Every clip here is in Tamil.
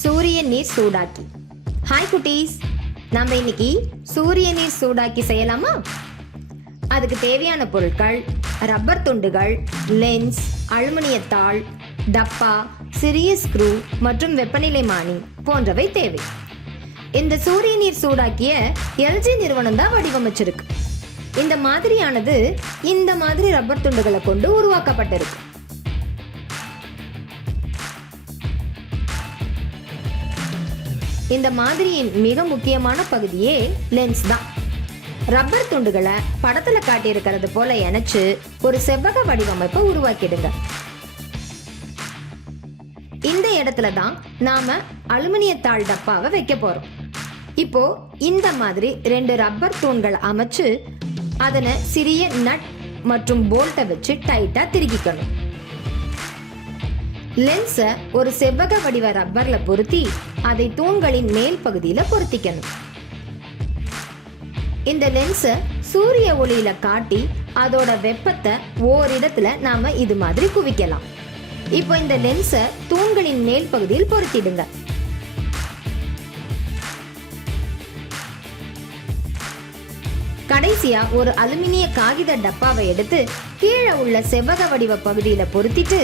சூரிய நீர் சூடாக்கி. ஹாய் குட்டீஸ், நம்ம இன்னைக்கு சூரிய நீர் சூடாக்கி செய்யலாமா? அதுக்கு தேவையான பொருட்கள் ரப்பர் துண்டுகள், லென்ஸ், அலுமினியத்தாள், டப்பா, சிறிய ஸ்க்ரூ மற்றும் வெப்பநிலைமானி போன்றவை தேவை. இந்த சூரிய நீர் சூடாக்கிய எல்ஜி நிறுவனம் தான் வடிவமைச்சிருக்கு. இந்த மாதிரியானது இந்த மாதிரி ரப்பர் துண்டுகளை கொண்டு உருவாக்கப்பட்டிருக்கு. இந்த மாதிரியின் மிக முக்கியமான பகுதியே லென்ஸ் தான். ரப்பர் துண்டுகளை படத்துல காட்டியிருக்கிறது போல இணைச்சு ஒரு செவ்வக வடிவமைப்பை உருவாக்கிடுங்க. இந்த இடத்துல தான் நாம அலுமினியத்தாள் டப்பாவை வைக்க போறோம். இப்போ இந்த மாதிரி 2 ரப்பர் தூண்கள் அமைச்சு அதனை சிறிய நட் மற்றும் போல்ட்டை வச்சு டைட்டா திருகிக்கணும். லென்ஸை ஒரு செவ்வக வடிவ ரப்பர்ல பொருத்தி அதை தூண்களின் மேல் பகுதியில பொருத்திக்கணும். இந்த லென்ஸை சூரிய ஒளியில காட்டி அதோட வெப்பத்தை ஓரிடத்துல நாம இது மாதிரி குவிக்கலாம். இப்போ இந்த லென்ஸை தூண்களின் மேல் பகுதியில் பொருத்திடுங்க. கடைசியா ஒரு அலுமினிய காகித டப்பாவை எடுத்து கீழே உள்ள செவ்வக வடிவ பகுதியில பொருத்திட்டு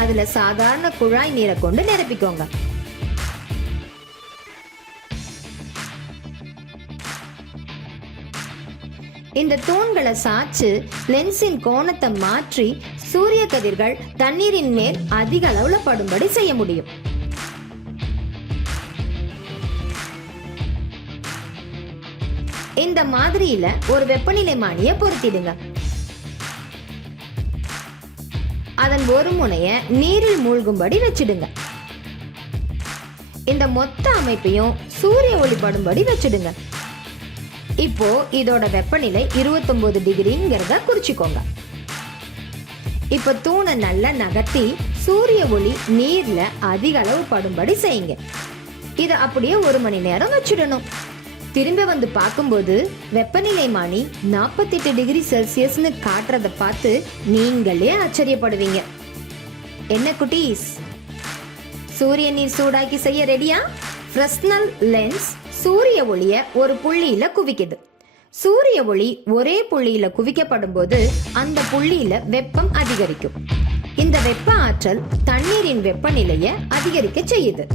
அதுல சாதாரண குழாய் நீரை கொண்டு நிரப்பிக்கோங்க. இந்த தூண்களை சாய்ச்சு லென்ஸின் கோணத்தை மாற்றி சூரிய கதிர்கள் தண்ணீரின் மேல் அதிக அளவுல படும்படி செய்ய முடியும். இந்த மாதிரியில ஒரு வெப்பநிலைமானியை பொருத்திடுங்க. அதன் ஒரு முனைய நீரில் மூழ்கும்படி வச்சிடுங்க. இந்த மொத்த அமைப்பையும் சூரிய ஒளி படும்படி வச்சிடுங்க. இப்போ இதோட வெப்பநிலை 29 டிகிரிங்கிறத குறிச்சுக்கோங்க. இப்ப தூணை நல்லா நகர்த்தி சூரிய ஒளி நீர்ல அதிக அளவு படும்படி செய்யுங்க. இதை அப்படியே 1 மணி நேரம் வச்சிடணும். திரும்ப வந்து பார்க்கும்போது வெப்பநிலைமானி 48 டிகிரி செல்சியஸ்னு காட்டுறதை பார்த்து நீங்களே ஆச்சரியப்படுவீங்க. என்ன குட்டீஸ், சூரிய நீர் சூடாக்கி செய்ய ரெடியா? ஃப்ரெஸ்னல் லென்ஸ் சூரிய ஒளிய ஒரு புள்ளியில குவிக்குது. சூரிய ஒளி ஒரே புள்ளியில குவிக்கப்படும் போது அந்த புள்ளியில வெப்பம் அதிகரிக்கும். இந்த வெப்ப ஆற்றல் தண்ணீரின் வெப்பநிலையை அதிகரிக்க செய்யுது.